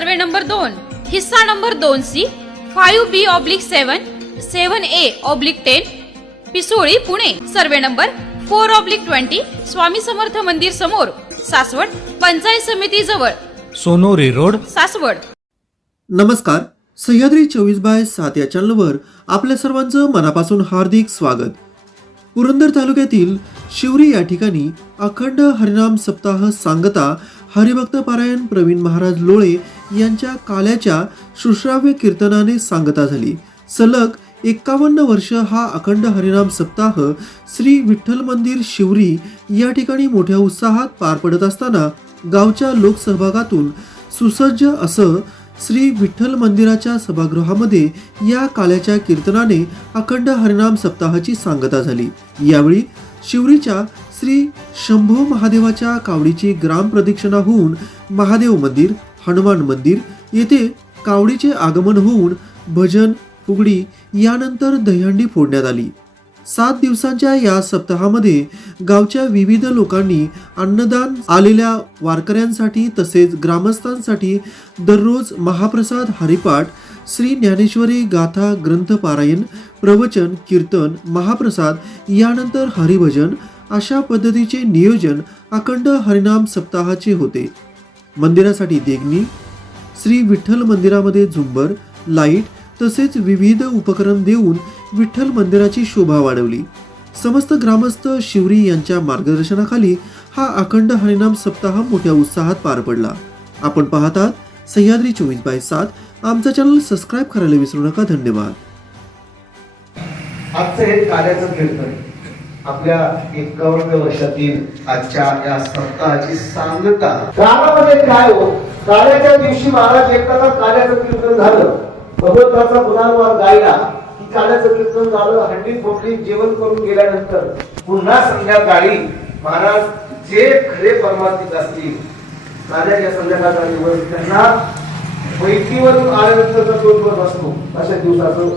Survey number दोन हिस्सा number दोन C five B oblique seven seven A oblique ten Pisoli Pune. Survey number four oblique twenty Swami Samarth मंदिर समोर सासवड पंचायत समिती जवळ. सोनोरी रोड. सासवड. नमस्कार सह्याद्री चोवीस बाय सात या चॅनलवर आपल्या सर्वांचं मनापासून हार्दिक स्वागत. पुरंदर तालुक्यातील शिवरी या ठिकाणी अखंड हरिनाम सप्ताह सांगता हरिभक्त पारायण प्रवीण महाराज लोळे यांच्या काल्याच्या सुश्राव्य कीर्तनाने सांगता झाली. सलग एक्कावन्न वर्ष हा अखंड हरिनाम सप्ताह श्री विठ्ठल मंदिर शिवरी या ठिकाणी मोठ्या उत्साहात पार पडत असताना गावच्या लोकसहभागातून सुसज्ज असं श्री विठ्ठल मंदिराच्या सभागृहामध्ये या काल्याच्या कीर्तनाने अखंड हरिनाम सप्ताहाची सांगता झाली. यावेळी शिवरीच्या श्री शंभो महादेवाच्या कावडीची ग्रामप्रदक्षिणा होऊन महादेव मंदिर हनुमान मंदिर येथे कावडीचे आगमन होऊन भजन फुगडी यानंतर दहीहंडी फोडण्यात आली. सात दिवसांच्या या सप्ताहामध्ये गावच्या विविध लोकांनी अन्नदान आलेल्या वारकऱ्यांसाठी तसेच ग्रामस्थांसाठी दररोज महाप्रसाद हरिपाठ श्री ज्ञानेश्वरी गाथा ग्रंथ पारायण प्रवचन कीर्तन महाप्रसाद यानंतर हरिभजन अशा पद्धतीचे नियोजन अखंड हरिनाम सप्ताहाचे होते. मंदिरासाठी देगणी श्री विठ्ठल मंदिरामध्ये झुंबर लाइट तसेच विविध उपकरण देऊन विठ्ठल मंदिराची शोभा वाढवली. समस्त ग्रामस्थ शिवरी यांच्या मार्गदर्शनाखाली हा अखंड हरिनाम सप्ताह मोठ्या उत्साहात पार पडला. आपण पाहतात सह्याद्री चोवीस बाय सात आमचा चॅनल सबस्क्राईब करायला विसरू नका धन्यवाद. आजचं हे कार्याचं कीर्तन आपल्या एकावन्न वर्षातील आजच्या या सप्ताहाची सांगता. काळामध्ये काय हो? काळ्याच्या दिवशी महाराज एकदा कार्याचं कीर्तन झालं. भगवंताचा गुणांवर गायला की काल्याचं कीर्तन झालं हंडी फोडली जेवण करून गेल्यानंतर पुन्हा संध्याकाळी महाराज जे खरे परमार्थिक असतील राजाच्या संध्याकाळचा दिवस त्यांना पैकीवरून आल्यानंतरचा तो दिवस असतो अशा दिवसाचं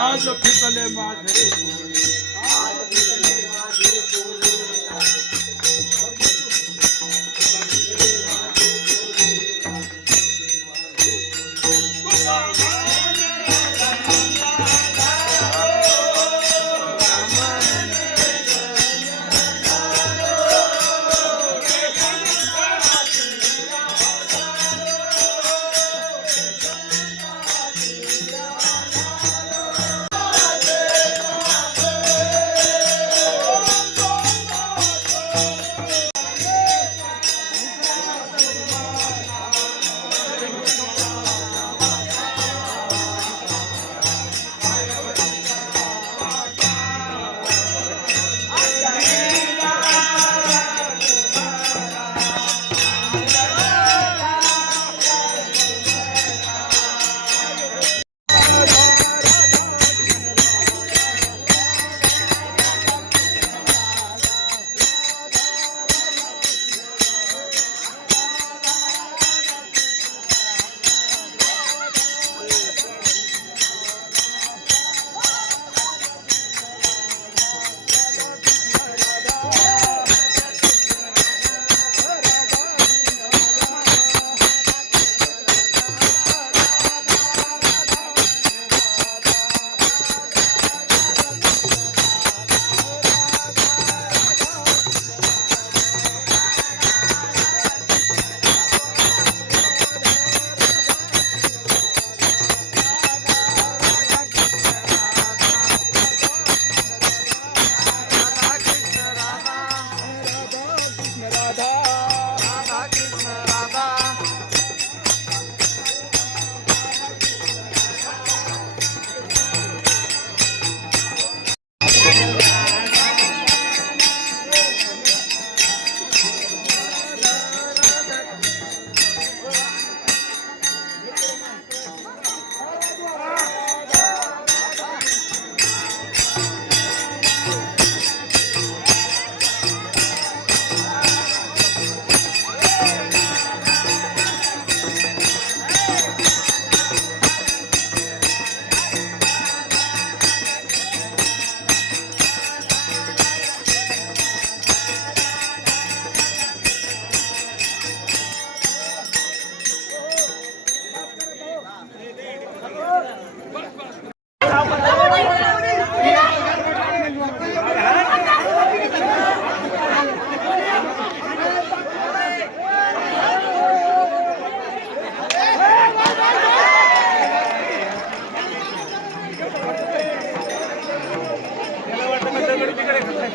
आज फिसले माझे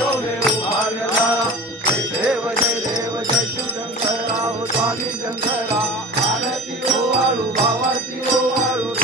डोळे उभारला. जय देव जय देव जय शिवशंकरा हो स्वामी शंकरा. आरती हो वाळू भावारती हो वाळू